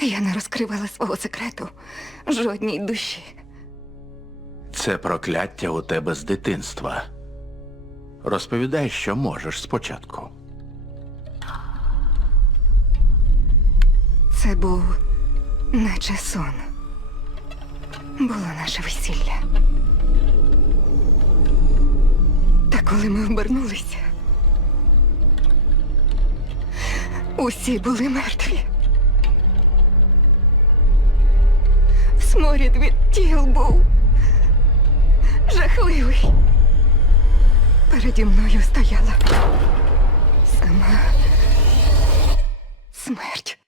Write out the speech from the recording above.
Я не розкривала свого секрету жодній душі. Це прокляття у тебе з дитинства. Розповідай, що можеш спочатку. Це був наче сон. Було наше весілля. Та коли ми обернулися, усі були мертві. Сморід від тіл був жахливий. Переді мною стояла сама смерть.